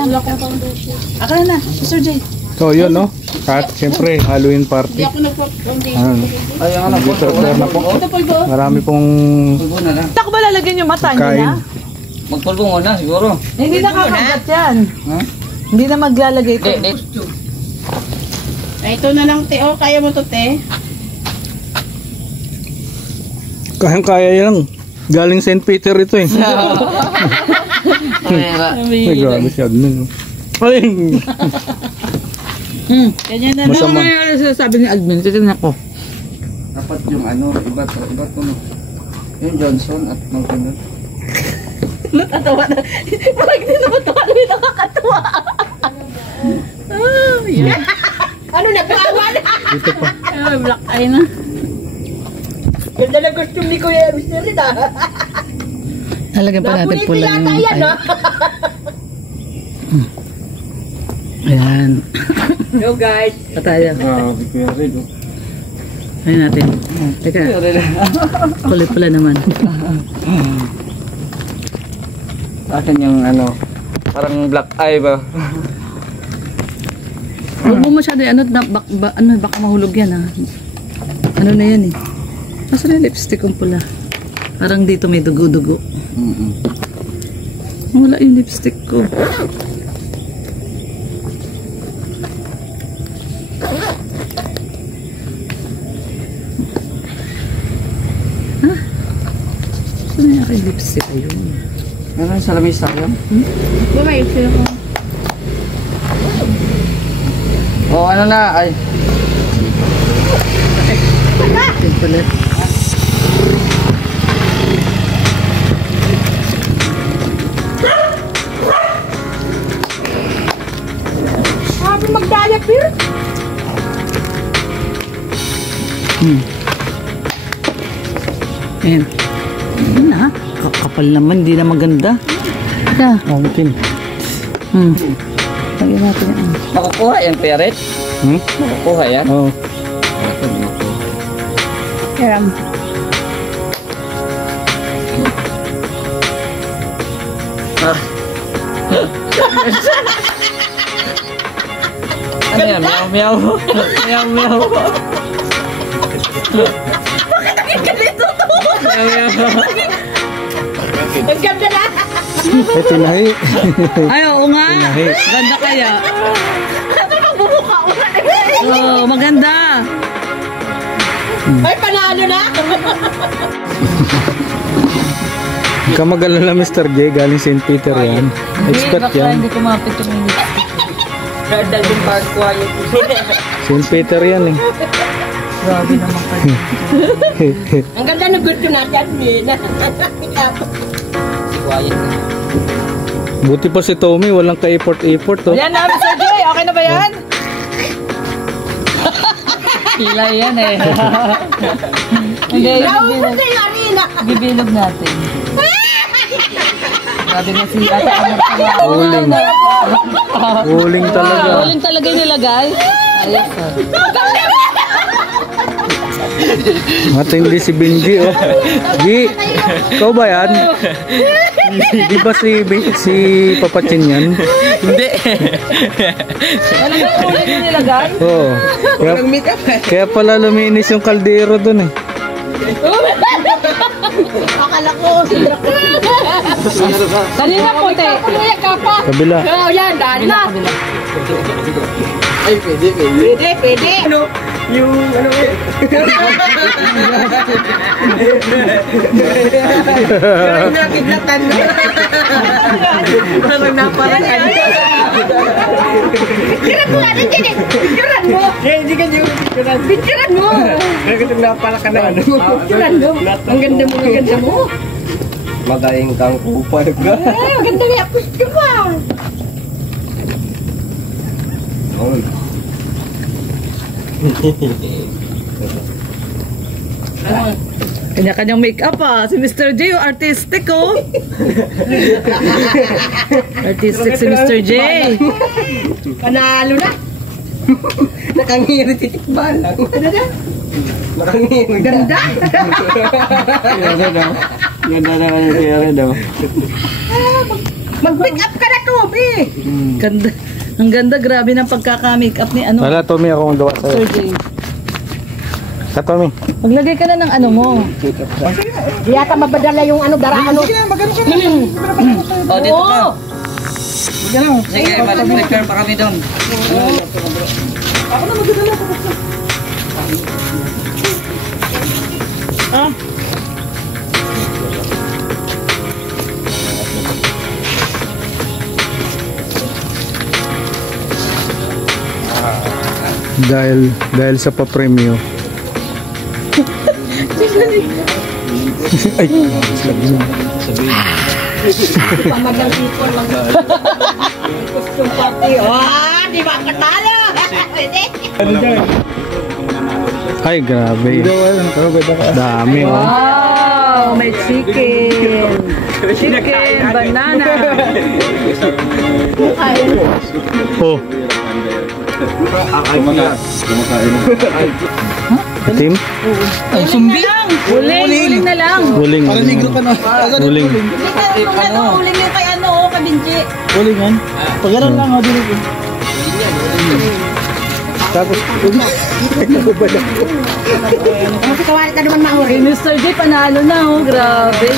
Wala akong foundation. Aka na, Mr. J. So yun no. At siyempre Halloween party. Hindi ako nag-foundation. Ay, ang anak po. Prepare na po. Ito po iba. Marami pong Pulbo na lang. Tako ba lalagyan yung mata niyo kain. na? Magpulbo muna siguro. Hindi na kakagat yan. Ha? Hindi na maglalagay ito. Ay, ito na lang, te. Oh, kaya mo to, te. Kayang-kaya yan. Galing St. Peter ito eh. Ay, grabe si admin. Ay! Ganyan na Masama. lang. Ano sinasabi ni admin? Titignan ko. Dapat yung ano, iba to yung Johnson at Malcolm. Natatawa na. Parang hindi naman ito kami nakakatawa. Ano na, kawa na? Dito pa. Ay, black eye na. Ganda na costume ni Kuya Mr. Rita. Talagyan pa natin pula yung yan, no? Ayan. Hello, guys. Pataya. Grabe, Kuya Red. Ayan natin. Teka, kulit pala naman. Asan yung ano, parang black eye ba? Huwag mo masyado ano, baka mahulog yan ha. Ano na yan eh. Nasaan yung lipstick kong pula? Parang dito may dugo-dugo. Wala yung lipstick ko. Ha? Saan yung aking lipstick? Ayun. Ano yung salamisa yun? Bumay, sila ko. Oh, ano na, ay. Yung pala. Sabi magdayapir. Ayan. Ayan na. Kakapal naman, hindi na maganda. Teka. Okay. Lagyan natin yan. Makukuha yan, Kuya Red? Makukuha yan? Oo. Ayan. Ano yan? Meow, meow. Meow, meow. Meow, meow. Ang ganda na. Ay, tinahi. Ay, oo nga. Tinahi. Ganda kaya. Ito magbumuka ko na. Oo, maganda. Ay, panalo na. Kamagalan na Mr. J, galing St. Peter yan. Expert yan. Hindi kumapit yung lipstick. Dahil yung park quiet. St. Peter yan eh. Grabe naman kayo. Ang ganda ng gusto natin, Mina. Quiet na. Buti pa si Tommy, walang ka-effort-effort oh. Yan na, Mr. J. Okay na ba yan? Kilay yan eh. Hindi, Naubos na yung arena. bibilog natin. Grabe na si Ate Amor. Uling. Uling talaga. Uling talaga yung nilagay. Ayos ah. Matindi si Benji oh. Gi, ikaw ba yan? Di ba si Papachin yan? Hindi. Ano ba yung uling yung nilagay? Oo. Kaya pala luminis yung kaldero dun eh. Akala ko, sila ko. Kanina puti. Kuya, kapa. Kabila. Oh, yan, dahil na. Ay, pwede. Pwede. Ano? Yung ano eh. Yung nakidlatan na. Parang naparang ano. Picturean mo nga, nandiyan eh. Picturean mo. Hindi ka yung picturean. Picturean mo. Kaya itong napala ka na ano. Picturean mo. Ang ganda mo, ang ganda mo. Magaling kang kupal ka. Ang ganda niya, gusto mo. Kanya-kanyang make-up ah. Si Mr. J, yung artistic oh. Artistic si Mr. J. Panalo na. Nakangiri titikban lang. Ano na? Nakangiri. Ganda. Kaya daw. Ganda naman yung kaya daw. Mag-pick up ka na, Toby! Ganda. Ang ganda, grabe ng pagkaka-make up ni ano. Wala, Tommy, ako ang gawa sa'yo. Sir Jay. Ka, Tommy. Maglagay ka na ng ano mo. Di yata mabadala yung ano, dara ano. Sige na, magano ka na. Oh, dito ka. Sige na. Sige, mag-prepare pa kami doon. Dahil sa pa-premyo. Ay, Pamagang ipon lang. Costume party. Oh, di ba katalo? Pwede. ay grabe. Dami, oh. Wow, may chicken. Chicken, banana. Oh, itim? Ay, sumbi. Huling na lang. Huling. Para negro ka na. Huling. Hindi ka ano, huling yung kay ano, kay Binji. Ulingan. Pagaran lang, ha, dito. Tapos, Kasi kawalit ka naman mauri. Hey, Mr. J, panalo na, oh. Grabe.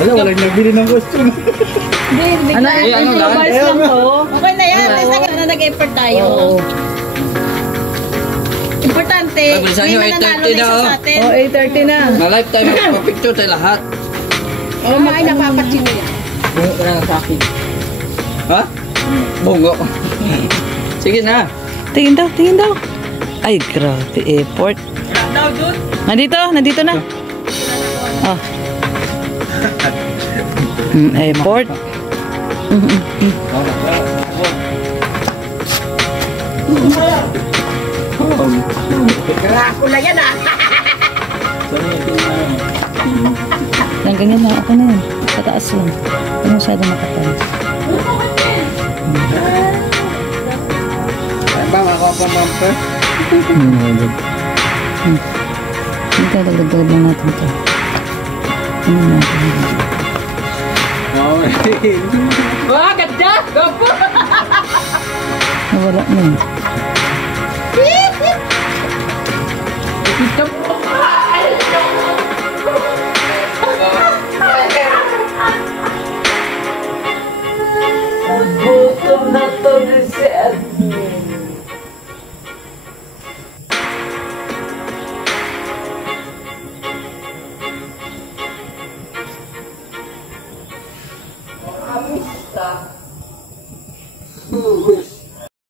wala, walang nagbili ng costume. Hindi, Ano, bigla. improvise lang to. Okay na yan. Basta na nag-effort tayo. Oo. Importante, Ay, bilisan nyo, may nanalo 8:30 na isa na, sa atin. Oh, 8:30 na. Na lifetime magpa-picture tayo lahat. Oo, ay napapatsin mo yan. Bungo ka na sa akin. Ha? Bungo. Sige na. Tingin daw, tingin daw. Ay, grabe, airport. Nandito na. Oh. Airport. Dracula yan ah. Lang ganyan na, ako na yun. Sa taas lang. Hindi masyado makapal. Ba, makakuha pa bumper. Dito, dagdag lang natin ito. Ano natin? Wah, ganda! Gopo! Nawala na yun.